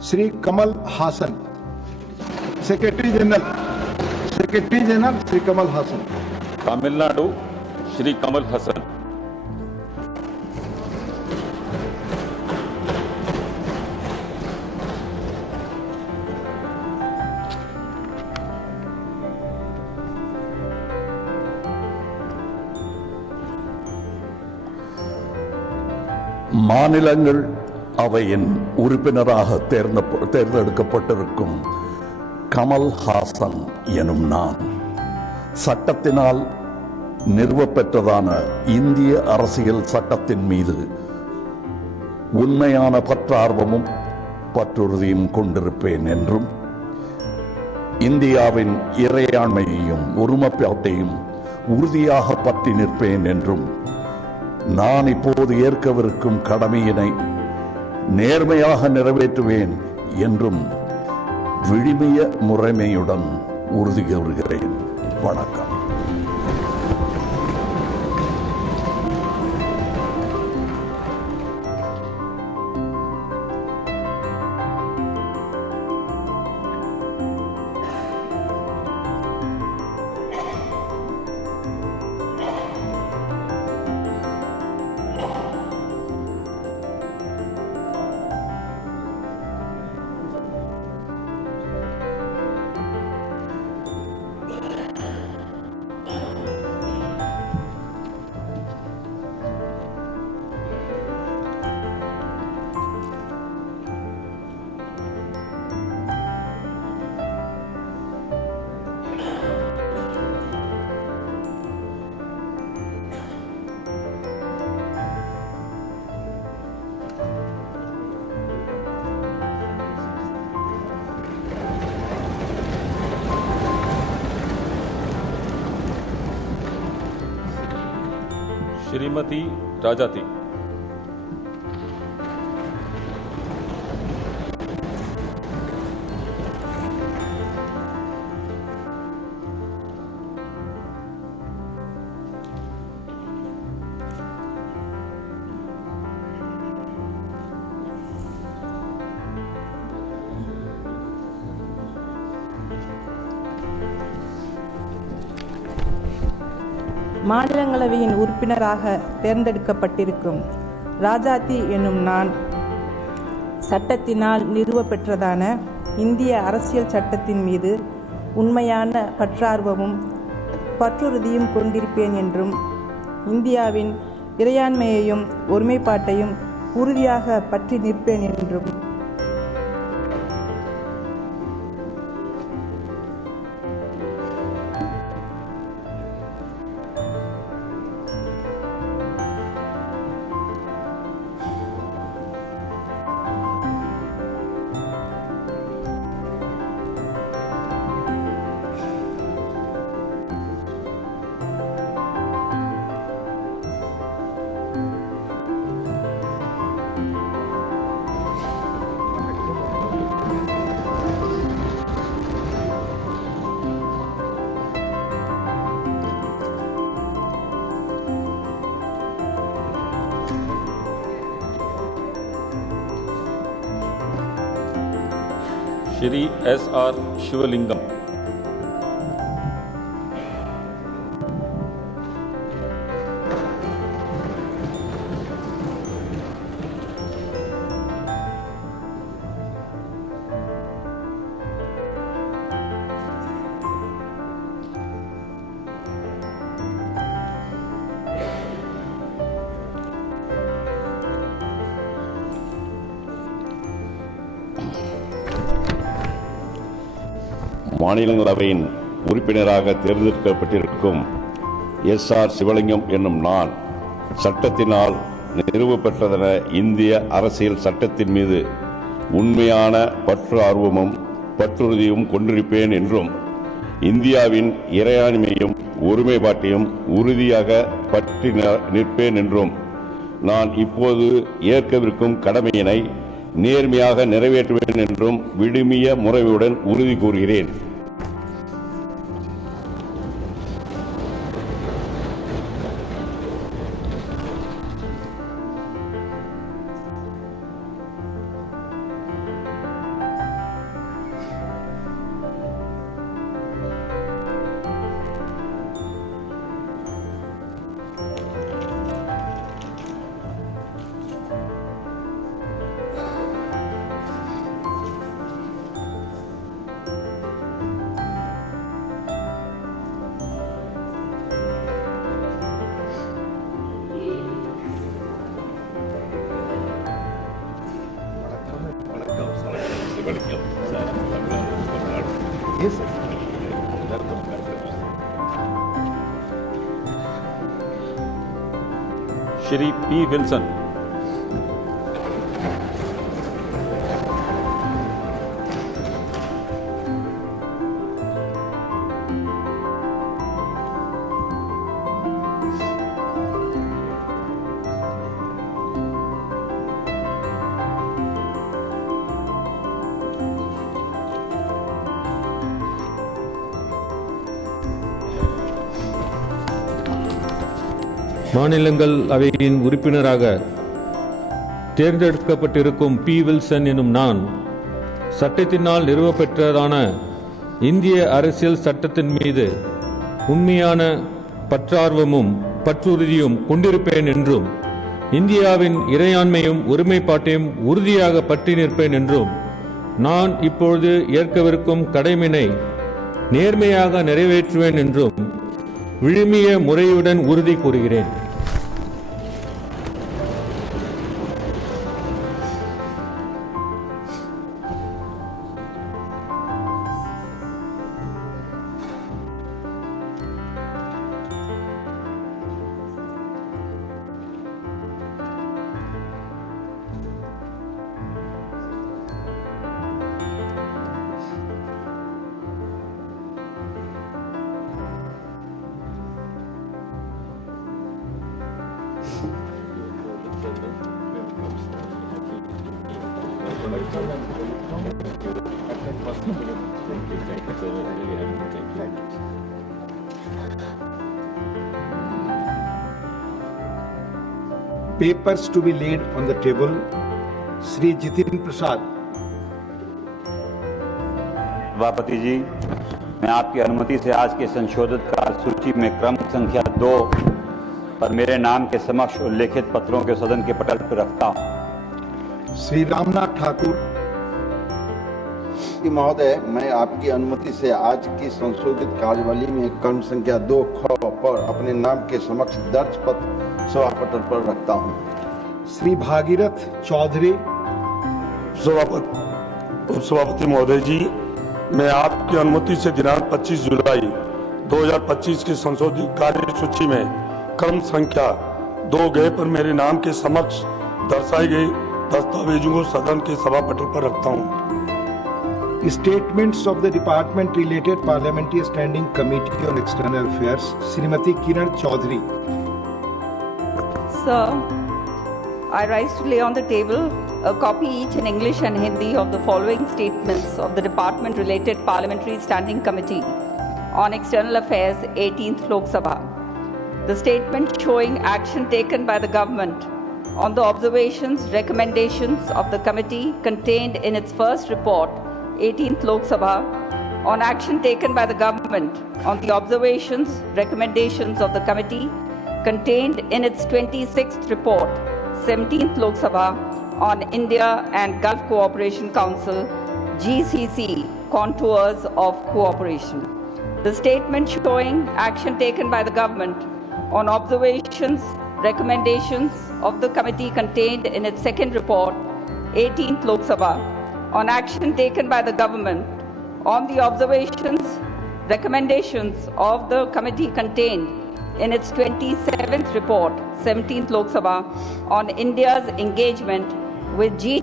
Sri Kamal Hassan. Secretary General Sri Kamal Hassan. Tamil Nadu, Sri Kamal Hassan. மாநிலங்கள் அவையின் உறுப்பினராக தேர்ந்தெடுக்கப்பட்டிருக்கும் கமல் ஹாசன் எனும் நான் சட்டத்தினால் நிறுவப்பெற்றதான இந்திய அரசியல் சட்டத்தின் மீது உண்மையான பற்றார்வமும் பற்றுறுதியும் கொண்டிருப்பேன் என்றும் இந்தியாவின் இறையாண்மையையும் ஒருமைப்பாட்டையும் உறுதியாக பற்றி நிற்பேன் என்றும் நான் இப்போது ஏற்கவிருக்கும் கடமையினை நேர்மையாக நிறைவேற்றுவேன் என்றும் விழுமிய முறைமையுடன் உறுதி கூறுகிறேன். வணக்கம். श्रीमती राजाती. மாநிலங்களவையின் உறுப்பினராக தேர்ந்தெடுக்கப்பட்டிருக்கும் ராஜாத்தி என்னும் நான் சட்டத்தினால் நிறுவப்பெற்றதான இந்திய அரசியல் சட்டத்தின் மீது உண்மையான பற்றார்வமும் பற்றுறுதியும் கொண்டிருப்பேன் என்றும் இந்தியாவின் இறையாண்மையையும் ஒருமைப்பாட்டையும் உறுதியாக பற்றி நிற்பேன் என்றும் श्री S.R. शिवलिंगम. மாநிலங்களவையின் உறுப்பினராக தேர்ந்தெடுக்கப்பட்டிருக்கும் S.R. சிவலிங்கம் என்னும் நான் சட்டத்தினால் நிறுவப்பெற்றதென இந்திய அரசியல் சட்டத்தின் மீது உண்மையான பற்று ஆர்வமும் பற்றுறுதியும் கொண்டிருப்பேன் என்றும் இந்தியாவின் இறையாண்மையும் ஒருமைப்பாட்டையும் உறுதியாக பற்றி நிற்பேன் என்றும் நான் இப்போது ஏற்கவிருக்கும் கடமையினை நேர்மையாக நிறைவேற்றுவேன் என்றும் விழுமிய முறையுடன் உறுதி கூறுகிறேன். Shivalingam Tamil Nadu Yes, sir. Shri P Wilson, மாநிலங்கள் அவையின் உறுப்பினராக தேர்ந்தெடுக்கப்பட்டிருக்கும் பி வில்சன் எனும் நான் சட்டத்தினால் நிறுவப்பெற்றதான இந்திய அரசியல் சட்டத்தின் மீது உண்மையான பற்றார்வமும் பற்றுறுதியும் கொண்டிருப்பேன் என்றும் இந்தியாவின் இறையாண்மையும் ஒருமைப்பாட்டையும் உறுதியாக பற்றி நிற்பேன் என்றும் நான் இப்பொழுது ஏற்கவிருக்கும் கடமையினை நேர்மையாக நிறைவேற்றுவேன் என்றும் விழுமிய முறையுடன் உறுதி கூறுகிறேன். Papers to be laid on the table. Shri Jitin Prasad. सभापति जी, मैं आपकी अनुमति से आज के संशोधित कार्यसूची में क्रम संख्या 2 पर मेरे नाम के समक्ष उल्लेखित पत्रों के सदन के पटल पर रखता हूं। श्री रामनाथ ठाकुर। महोदय, मैं आपकी अनुमति से आज की संशोधित कार्यवाही में क्रम संख्या 2 ख पर अपने नाम के समक्ष दर्ज पत्र सभा पटल पर रखता हूं। श्री भागीरथ चौधरी। सभापति महोदय जी, मैं आपकी अनुमति से दिनांक 25 जुलाई 2025 की संशोधित कार्यसूची में क्रम संख्या 2 गए पर मेरे नाम के समक्ष दर्शाई गई दस्तावेजों को सदन के सभा पटल पर रखता हूं। Statements of the Department Related Parliamentary Standing Committee on External Affairs, Srimati Kiran Chaudhary. Sir, I rise to lay on the table a copy each in English and Hindi of the following statements of the Department Related Parliamentary Standing Committee on External Affairs, 18th Lok Sabha. The statement showing action taken by the government on the observations, recommendations of the committee contained in its first report, 18th Lok Sabha, on action taken by the government on the observations, recommendations of the committee contained in its 26th report, 17th Lok Sabha, on India and Gulf Cooperation Council, GCC, contours of cooperation. The statement showing action taken by the government on observations, recommendations of the committee contained in its second report, 18th Lok Sabha, on action taken by the government on the observations, recommendations of the committee contained in its 27th report, 17th Lok Sabha, on India's engagement with G.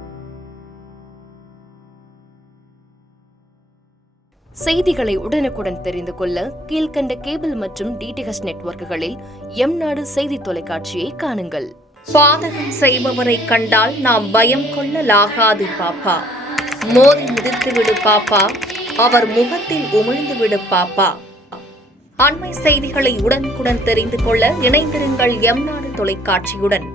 செய்திகளை உடனுக்குடன் தெரிந்து கொள்ள கீழ்கண்ட cable மற்றும் DTH நெட்வொர்க்குகளில் எம்நாடு செய்தி தொலைக்காட்சியை காணுங்கள். பாதகம் செய்பவரை கண்டால் நாம் பயம் கொள்ளலாகாது பாப்பா. மோதி மிதித்துவிடு பாப்பா, அவர் முகத்தில் உமிழ்ந்துவிடு பாப்பா. அண்மை செய்திகளை உடனுக்குடன் தெரிந்து கொள்ள இணைந்திருங்கள் எம்நாடு தொலைக்காட்சியுடன்.